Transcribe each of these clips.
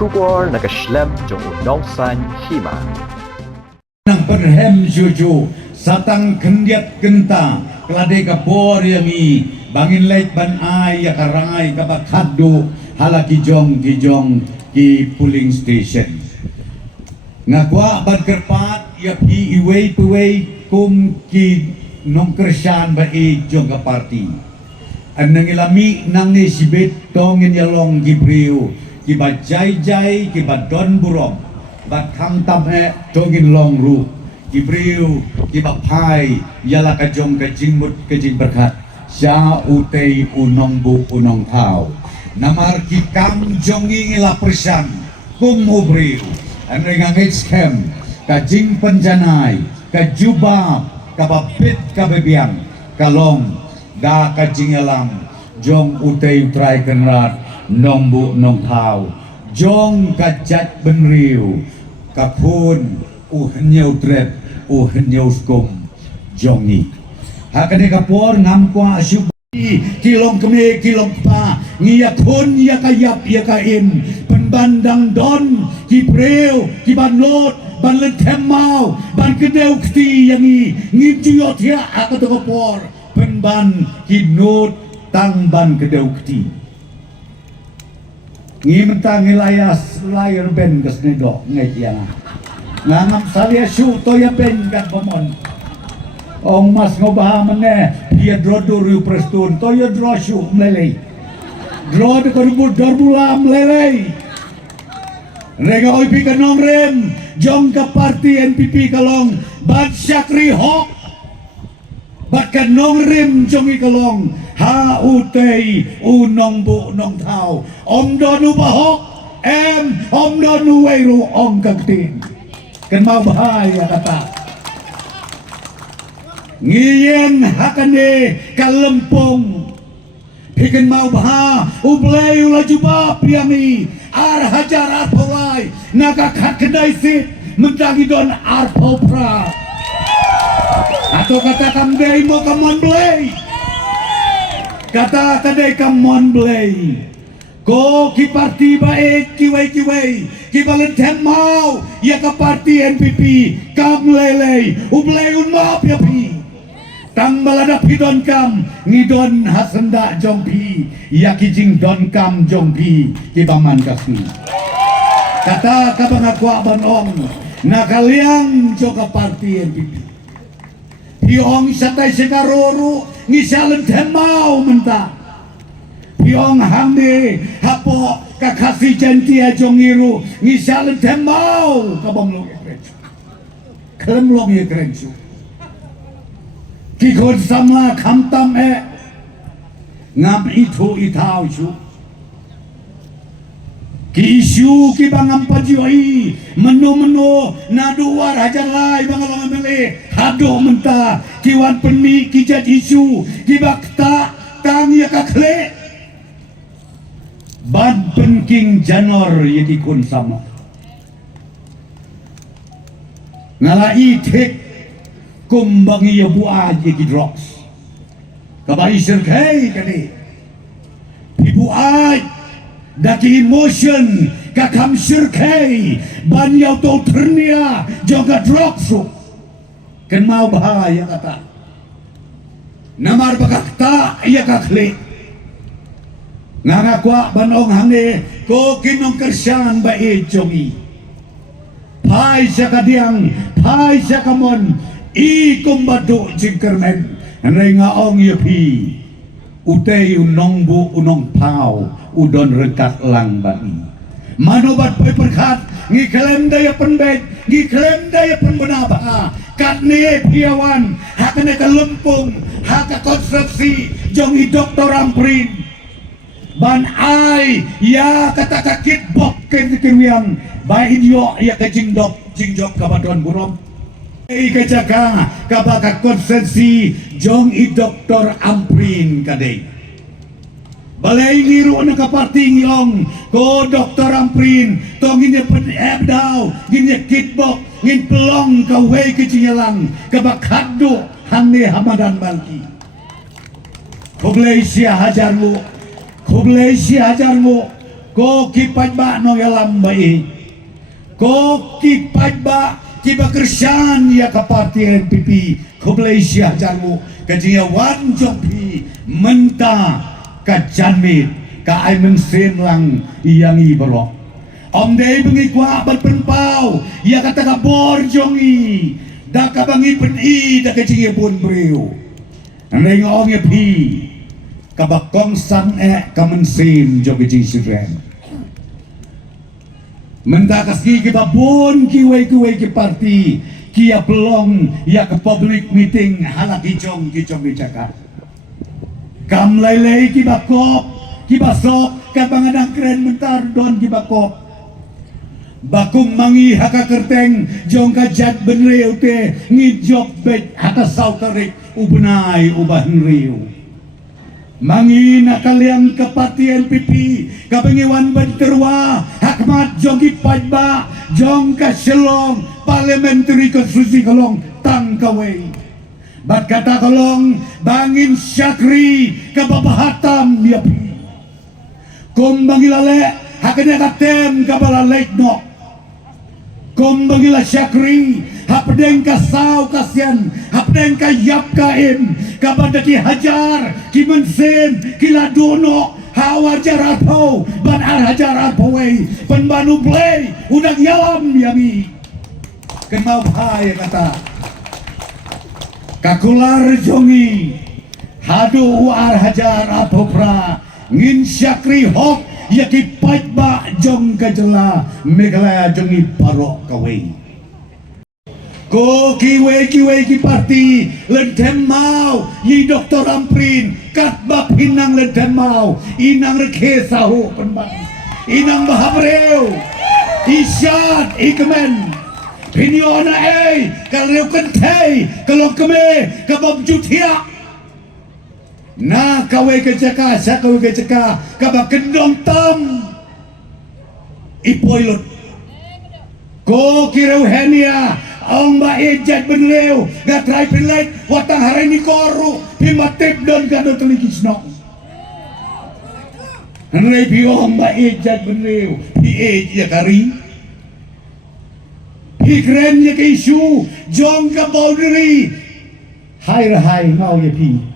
Shubor na kashlem jong unongsan hima. Nang perhem juju satang kendiat genta kelade kapor yangi bangin leit ban ai ya karangai kabakadu hala kijong ki pooling station ngakwa ban kerpat ya pi iwei kum ki nong kersan ba i jong ka party anang ilami nang ni sibit tongin yalong gibriu ki ba jai ki ba don burong ba kham tam he tongin long ru gibriu ki ba pai yala ka jong ka jingmut ka jing berkat sya utei unong bu unong thau namar ki kam jongi ngila persan kum mubriu anang ngangit scam ka jing penjanai ka jubab ka bapit ka bebiang kalong da ka jingalam jong utei utrai kenrat nombu nong thau jong ka jat benriu ka phun nyeu trep nyeu skum jongi hakane ka por ngam kwa asyup kilong keme kilong pa ngiya khun ya kayap ya kain penbandang don ki preu ki banlot ban len themau ban kedeu kti yangi ngim jiot ya akato por penban ki not tang ban kedeu kti ngim tang ilayas layar ben kesne dok ngai tiang ngam salia syu to ya ben kan pomon ong mas ngobah mene dia drodur yu prestun to ya drosyu melelei drod ko darbula melelei rega oi pi kanong rem jong ka party NPP kalong ban syakri hok bat kanong rem jong i kalong ha utei unong bu nong thau om donu bahok om donu weiru ong kaktin kan mau bahaya kata ngiyeng hakane kalempong piken mau baha ublay ula jubab yami ar hajar arpolai nagakat kedai sit mentagi don arpopra atau kata kamdei mo kamon blay kata kadai kamon blay ko ki parti baik kiwai ki balen tem mau ya ka parti NPP kam lelei ublay un maaf ya pi tang balada pi don kam ngidon hasenda jongpi ya kijing don kam jongpi ki baman kasni kata kabang aku abanong na kaliang joka parti NPP piong satai sekaroro ngisalen temau menta piong hamde hapo kakasi jantia jongiru ngisalen temau kabang long ekrensu kelem long ekrensu kikon sama kamtam ngam itu itau su ki isu ki bangam pajioi meno naduar hajar lai bangalang mele hado menta kiwan penmi ki jat isu ki bakta tang ya kakle ban penking janor ya kikon sama ngalai tek kumbangi ya buah ki drugs kabai serkai kani ibu ai daki emotion kakam serkai ban yau to ternia jaga drugs kan mau bahaya kata namar bakakta ya kakle ngangakwa banong hange ko kinong kersan ba e jongi pai sakadiang pai sakamon i kumbado jingkermen renga ong yepi utei unong bu unong pau udon rekat lang bani manobat pai perkat ngiklem daya penbet ngiklem daya penbenaba katne piawan hakane kalempung haka konstruksi jongi doktor amprin ban ai ya kata kakit bok kenwiang bai yo ya kajingdok jingjok kabadon burom kajaka kabaka konsensi jong i doktor amprin kadai balai ngiru na kaparti ngilong ko doktor amprin tong inya pen daw ginya kitbok ngin pelong ka wei kecinalang kabakado hanne hamadan balki Koblesia hajarmu Ko kipat ba no yalam bai. Ko kipat ba kiba kersan ya ka parti NPP ko Malaysia jamu kajia wan jopi menta ka janmit ka ai men sem lang yang i berok. Om dei bengi kwa ban penpau ya kata ka bor jongi da ka bangi pen i da ka jingi pun breu. Neng ong ya pi ka bakong san ka men sem jo ka jing sirem. Menta kasi ki babon ki we ki parti ki ya belong ya ke public meeting hala ki jong di Jakarta. Kam lelei ki bakop ki basok ka bangadang keren mentar don ki bakop. Bakung mangi haka kerteng jong ka jat benreu te ngijok bet hata sautarik ubenai ubah riu. Mangi nakaliang kapati NPP kabengiwan benterwa hakmat jong ipajba jong ka selong parliamentary konstitusi kolong tangkaway. Bat kata kolong bangin syakri kababahatam yapi. Kum bangilale hakanya katem kabala lekno. Kumbangila syakri hapdeng ka saw kasyan hapdeng ka yap kaim kabada ki hajar ki mensen ki ladono hawajar atau ban ar hajar atawai ban banu play udang yalam yami kemau hai kata kakular jongi hadu ar hajar atau pra ngin syakri hok ya ki ba jong kajela megala jongi parok kawai ko kiwe ki parti lentem mau yi Dr. Amprin kat bab hinang lentem mau inang rekhe sahu penbang inang bahabreu isyad ikemen piniona kalreu kentei kalong keme kabab jutia. Na kawe keceka, sa kawe keceka, kaba kendong tam ipoilot. Ko kireu henia, ong ba ejat benleu, gatrai pilet, watang hari ni koru, pimatip don kado teligis nok. Henry piong ba ejat benleu, pi ej ya kari. Pi keren ya ke isu, jong ka boundary. Hai rahai ngau ya pi.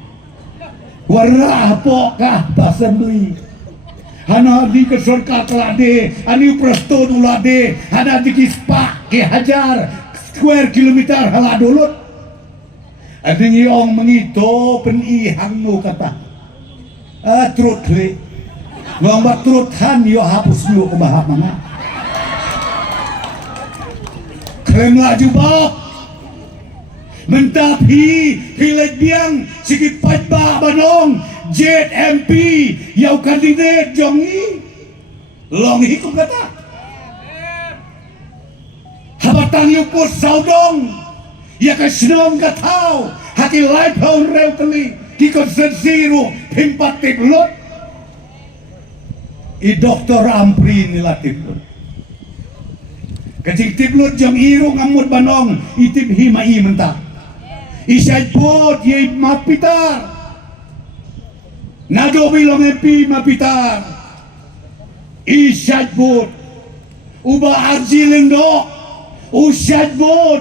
Warna apa kah basembeli hana di kesorka kelade ani presto nulade hana di kispak ke hajar square kilometer haladolut adingi ong mengito peni hangmu kata trut le wong bat trut han yo hapus yo kubahak mana krem laju bab mentapi pilih biang sikit ba banong JMP yau kandidat jongi long hikum kata habatang yukut saudong ya kasinong katau haki light hong reu teli ki konsensiru pimpat tiblot i Dr. Amprin nilatip kajing tiblot jong irung amut banong itip himai mentah isay pot ye mapitar nado bilong epi mapitar isay pot uba arjilendo usay pot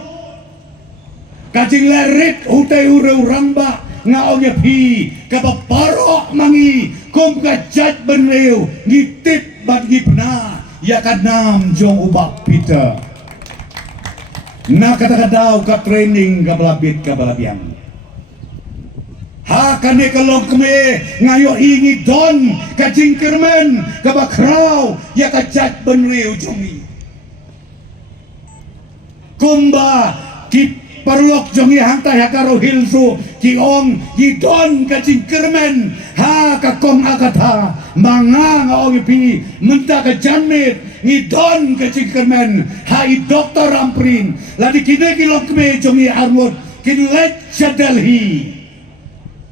kajing lerit utay ureu ramba ngaong epi kapaparok mangi kum kajat benreu ngitip bagi pena ya kadam jong ubak pita na kata-kadaw ka training ka balabit ka balabiang ha kane kalong keme ngayo ingi don ka jingkermen ka bakraw ya ka chat benriu jongi kumba ki parlok jongi hangta ya karo hilsu ki ong ki don ka jingkermen ha ka kong akata manga ngaong pi menta ka janmit ngidon ka jingkermen ha i Dr. Amprin ladi kine kilok keme jongi armut kinlet Delhi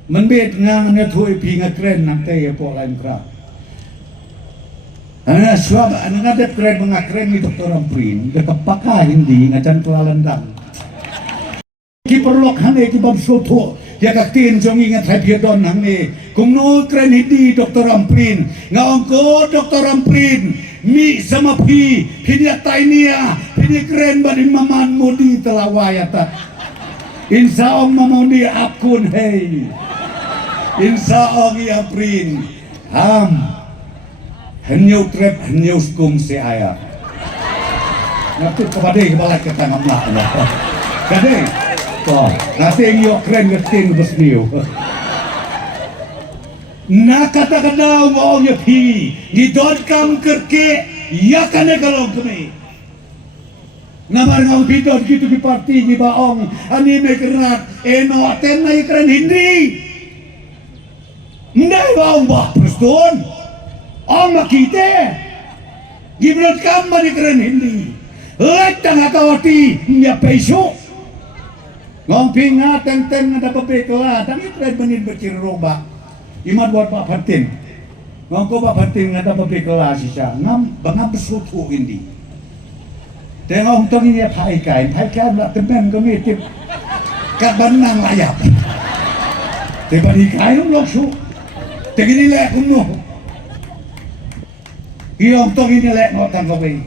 menbet ngang ngathui pi ngakren nang te po lain kra ana swab ana ngadet kren mengakren ni Dr. Amprin de kapaka hindi ngacan kelalendang ki perlok hane ki bab soto ya kaktin jongi ngat hai don hang ne kumno kren hindi Dr. Ramprin ngaong ko Dr. Ramprin mi sama pinya tainia pinya kren badin maman modi telawayata insya Allah mamoni akun hey insya Allah ya prin hanyau trep hanyau skum si ayah ngatur kepada kepala kita ngamlah kade nanti yang keren ngetin besniu nakata-kata ngomongnya pi didodkam kerke ya kane kalau kami namar ngau bidon gitu di parti di baong ani mekerat eno aten na keren hindi ndai baong bah prestun ong makite gibron kam mani keren hindi letang akawati nya peso ngong pinga teng-teng ada pepekla tapi keren benin berciroba iman buat Pak Fatin ngong ko Pak Fatin ada pepekla sisa ngam bangam besutu hindi tengok tong ini pai kai nak temen ko mitip kat banang layap te bani kai lok su te gini le kuno giong tong ini le ngotan ko be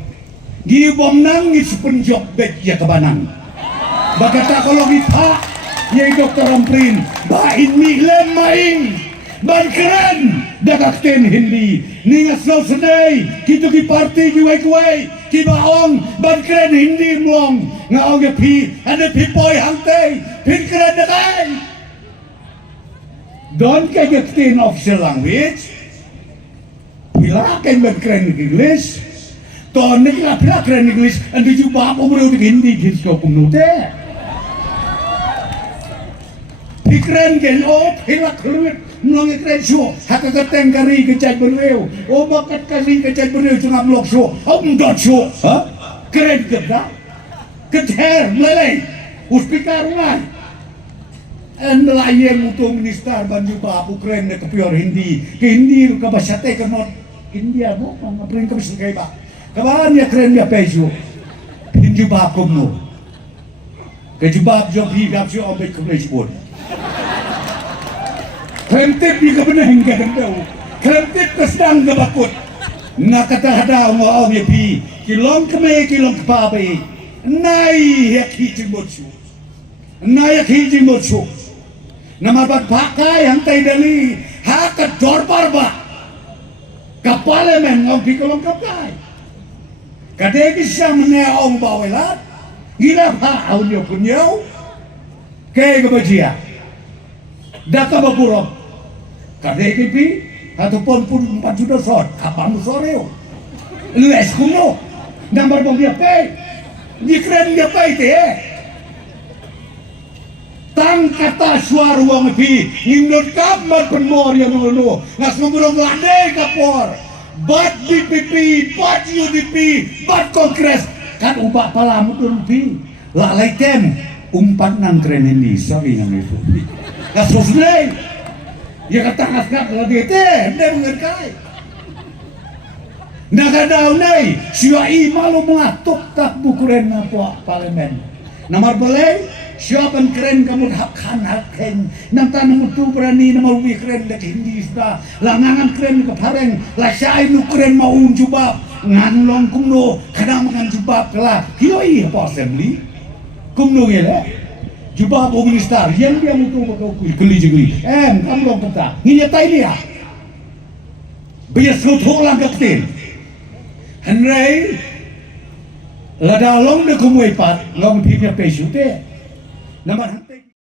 gi bom nang is penjok bet ya ke banang bagata kalau kita ye Dr. Ramprin ba ini le maing ban keren dakak ten hindi ningas no sedai kita di parti giwai ki baong ban keren hindi mlong ngaong ya pi ada pi boy hangtei pin keren dakai don't get ten official language bila kan ban keren English ton ni bila keren English andi juba umur di hindi gitu pumnute pi keren gen op hilak keluar nong keren show hak keteng kari kecai berleu oh bakat kari kecai berleu cuma blok show dot show ha keren kerja keter meleleh uspikar rumah nelayan untuk minister banju bapu keren ke pior hindi ke hindi ke basate ke not India mo ngaprin ke bisa kaya ba kawan ya keren ya peso hinju bapu mo ke jubab job higap si obek ke pun Kremtip di kebenaran kadang-kadang Kremtip kesedang kebakut nak kata hadau ngawang ya pi kilong keme kilong kepabe nai ya kijing botsu nai ya kijing botsu nama bat pakai yang tay dali hakat dorbar ba kapalemen ngawang pi kilong kapai kadegi samne ong bawelat gila pa aunyo punyo kaya kebajia daka bapurok kadeki pi ataupun 4 juta sot kapan soreo les kuno nambar bom dia pe di keren dia pe te tang kata suara wong pi indot kamar penmor yang ngono ngas ngomong lande kapor bat DPP bat UDP bat kongres kan ubah palamu turun pi lalai tem umpat nang keren ini sorry nang itu kasusnya ya kata ngaskat kalau dia dia mengerkai nagadau nai siwa malu mengatuk tak bukuren apa parlemen nomor boleh siapa keren kamu hakkan hakken nam tanam tu berani nama lebih keren dari hindi sudah langangan keren ke pareng lah syai nu keren mau jubab nganlong kumno kadang makan jubab kelah hioi apa assembly kumno ya jubah minister yang dia mutu bakau geli jegeli kamu dong peta nginya tai dia biar suatu lang kaktin henry lada long de kumui pat long pipnya pesute nama